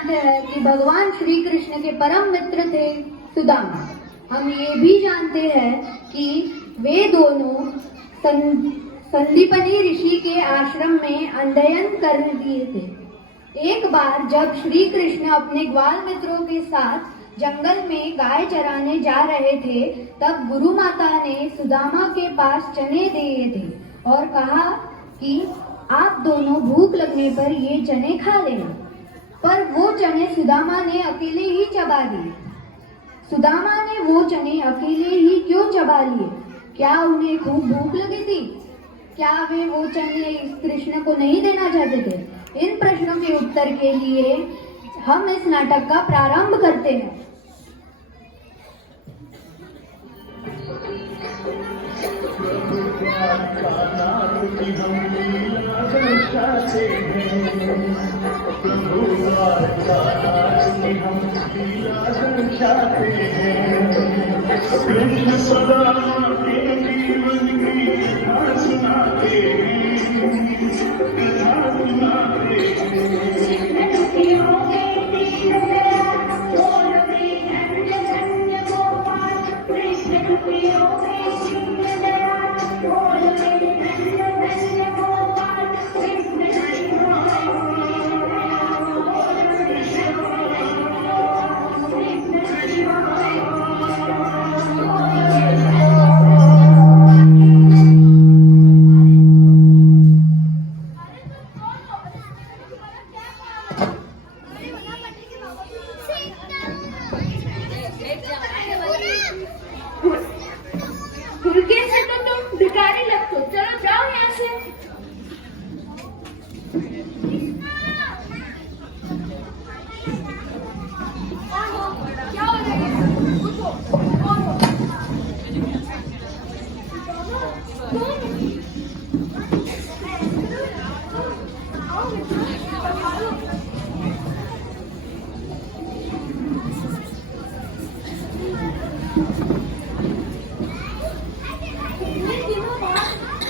जानते हैं कि भगवान श्री कृष्ण के परम मित्र थे सुदामा। हम ये भी जानते हैं कि वे दोनों संदीपनी ऋषि के आश्रम में अध्ययन कर दिए थे। एक बार जब श्री कृष्ण अपने ग्वाल मित्रों के साथ जंगल में गाय चराने जा रहे थे, तब गुरु माता ने सुदामा के पास चने दिए थे और कहा कि आप दोनों भूख लगने पर ये चने खा लेना। पर वो चने सुदामा ने अकेले ही चबा दिए। सुदामा ने वो चने अकेले ही क्यों चबा लिए? क्या उन्हें खूब भूख लगी थी? क्या वे वो चने कृष्ण को नहीं देना चाहते थे? इन प्रश्नों के उत्तर के लिए हम इस नाटक का प्रारंभ करते हैं। कृष्ण सदा के जीवन की कथा सुनाते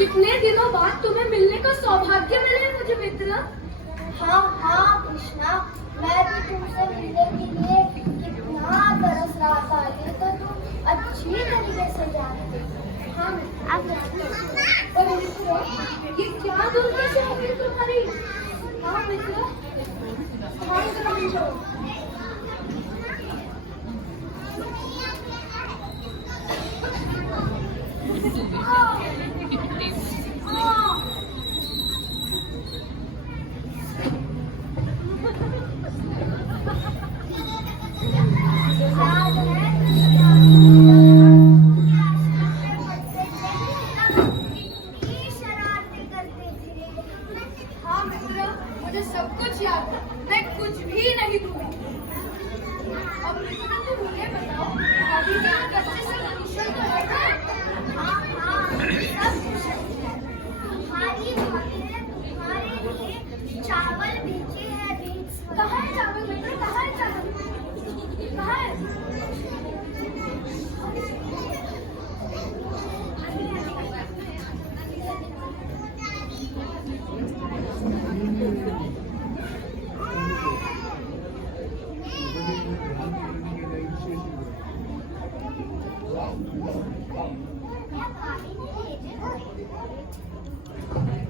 कितने दिनों बाद तुम्हें मिलने का सौभाग्य मिले मुझे मित्र। हाँ हाँ कृष्णा, मैं भी तुमसे मिलने के लिए कितना तरस रहा था। ये तो तुम अच्छी तरीके से जानते। हाँ पर मित्र, ये क्या दुर्दशा हो गई तुम्हारी? हाँ मित्र, शांत रहो। मुझे सब कुछ याद है, मैं कुछ भी नहीं भूली। अब मित्र तुम मुझे बताओ, अभी तक बच्चे सब कुशल तो है ना? हाँ हाँ, सब कुशल है। हमारी भाभी ने तुम्हारे लिए चावल भेजे हैं। कहाँ है चावल मित्र? कहाँ है चावल? कहाँ है?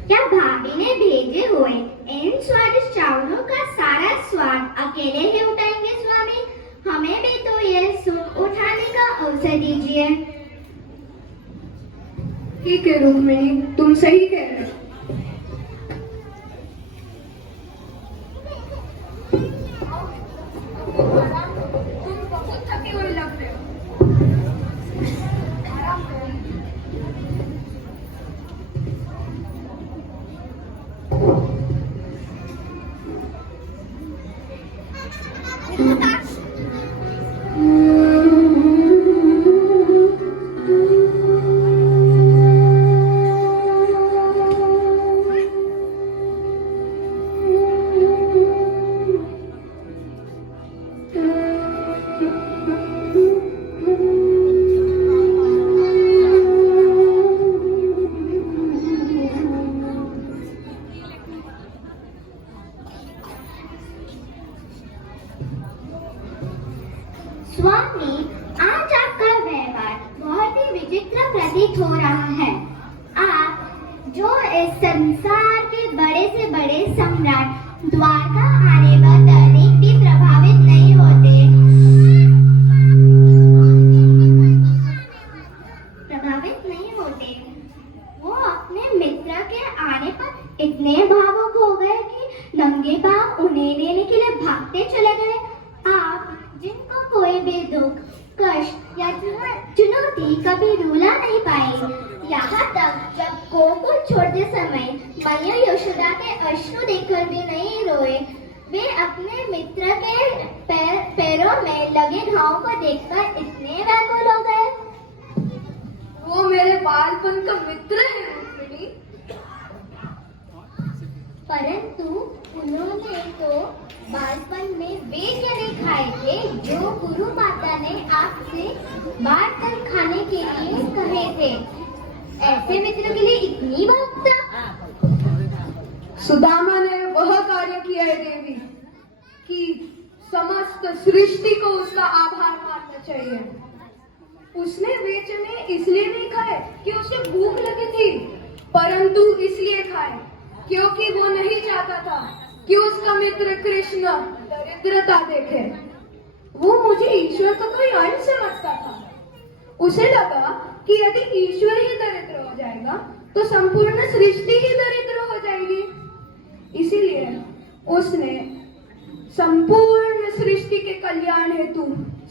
क्या भाभी ने भेजे हुए इन स्वादिष्ट चावलों का सारा स्वाद अकेले ही उठाएंगे स्वामी? हमें भी तो ये सुख उठाने का अवसर दीजिए। ठीक है रुक्मिणी, तुम सही कह रहे हो। तुम बहुत थके हुए लग रहे हो। आराम करो। स्वामी, आज आपका व्यवहार बहुत ही विचित्र प्रतीत हो रहा है। आप जो इस संसार के बड़े से बड़े सम्राट द्वारका आने पर तनिक भी प्रभावित नहीं होते, वो अपने मित्र के आने पर इतने भावुक हो गए कि नंगे पांव उन्हें लेने के लिए भागते चले गए। आप जिनको कोई भी दुख, कष्ट या चुनौती कभी रुला नहीं पाई, यहाँ तक जब गोकुल छोड़ते समय मैया यशोदा के अश्रु देखकर भी नहीं रोए, वे अपने मित्र के पैरों में लगे घाव को देखकर इतने व्याकुल हो गए। वो मेरे बालपन का मित्र है रुक्मिणी। परंतु उन्होंने तो बालपन में वे चने खाए थे जो गुरु माता ने आपसे बांट कर खाने के लिए कहे थे। ऐसे मित्र के लिए इतनी भावुकता? सुदामा ने वह कार्य किया है देवी कि समस्त सृष्टि को उसका आभार मानना चाहिए। उसने वे चने इसलिए नहीं खाए कि उसे भूख लगी थी, परंतु इसलिए खाए क्योंकि वो नहीं चाहता था कि उसका मित्र कृष्ण दरिद्रता देखे। वो मुझे ईश्वर का कोई अंश समझता था। उसे लगा कि यदि ईश्वर ही दरिद्र हो जाएगा तो संपूर्ण सृष्टि ही दरिद्र हो जाएगी। इसीलिए उसने संपूर्ण सृष्टि के कल्याण हेतु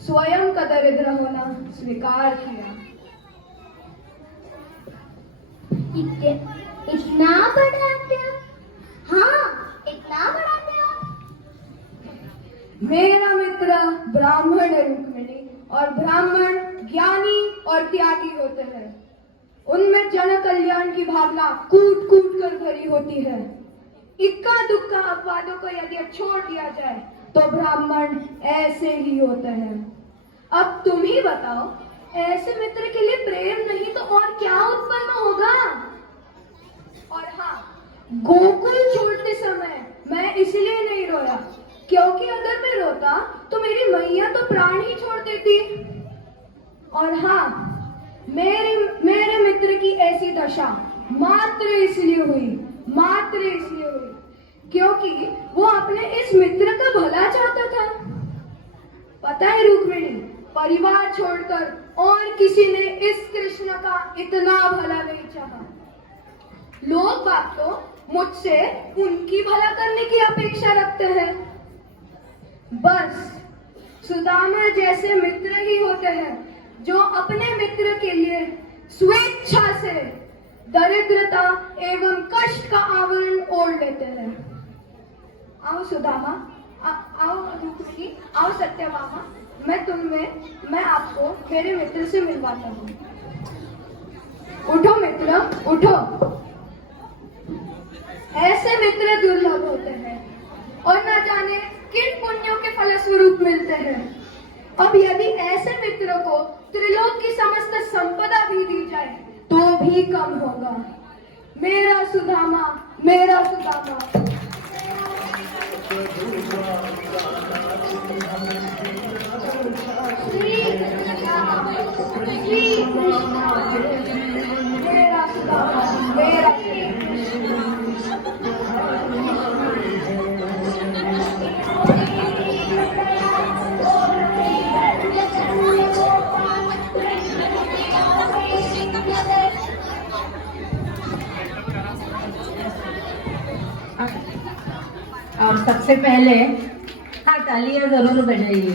स्वयं का दरिद्र होना स्वीकार किया। इतना बड़ा त्याग? हाँ, इतना बड़ा त्याग। मेरा मित्र ब्राह्मण है रुक्मिणी, और ब्राह्मण ज्ञानी और त्यागी होते हैं। उनमें जन कल्याण की भावना कूट कूट कर भरी होती है। इक्का दुक्का अपवादों को यदि छोड़ दिया जाए तो ब्राह्मण ऐसे ही होते हैं। अब तुम ही बताओ, ऐसे मित्र के लिए प्रेम नहीं तो और क्या उत्पन्न होगा? और हाँ, गोकुल छोड़ते समय मैं इसलिए नहीं रोया क्योंकि अगर मैं रोता तो मेरी मैया तो प्राण ही छोड़ देती। और हाँ, मेरे मित्र की ऐसी दशा मात्र इसलिए हुई क्योंकि वो अपने इस मित्र का भला चाहता था। पता है रुक्मिणी, परिवार छोड़कर और किसी ने इस कृष्ण का इतना भला नहीं चाहा। लोग बात तो मुझसे उनकी भला करने की अपेक्षा रखते हैं। बस सुदामा जैसे मित्र ही होते हैं जो अपने मित्र के लिए स्वेच्छा से दरिद्रता एवं कष्ट का आवरण ओढ़ लेते हैं। आओ सुदामा, आओ रुक्मिणी, आओ सत्यभामा, मैं आपको मेरे मित्र से मिलवाता हूँ। उठो मित्र, उठो। ऐसे मित्र दुर्लभ होते हैं और न जाने किन पुण्यों के फलस्वरूप मिलते हैं। अब यदि ऐसे मित्र को त्रिलोक की समस्त संपदा भी दी जाए तो भी कम होगा। मेरा सुदामा, मेरा सुदामा। श्री कृष्ण, मेरा सुदामा, मेरा और सबसे पहले हाँ, तालियां जरूर बजाइए।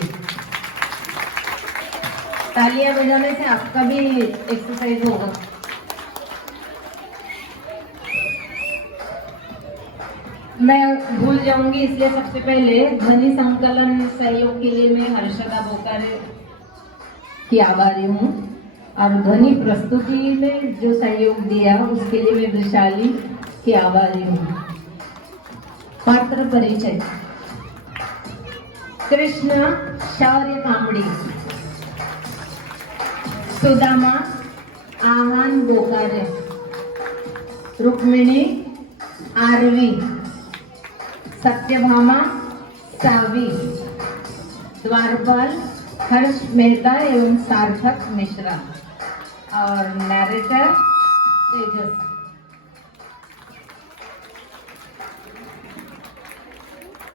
तालियां बजाने से आपका भी एक्सरसाइज होगा। मैं भूल जाऊंगी इसलिए सबसे पहले ध्वनि संकलन सहयोग के लिए मैं हर्षदा बोकारे की आभारी हूँ, और ध्वनि प्रस्तुति में जो सहयोग दिया उसके लिए मैं वैशाली की आभारी हूँ। पात्र परिचय। कृष्ण शौर्य कामड़ी, सुदामा आह्वान बोकारे, रुक्मिणी आरवी, सत्यभामा सावी, द्वारपाल, हर्ष मेहता एवं सार्थक मिश्रा और नरेटर तेजस।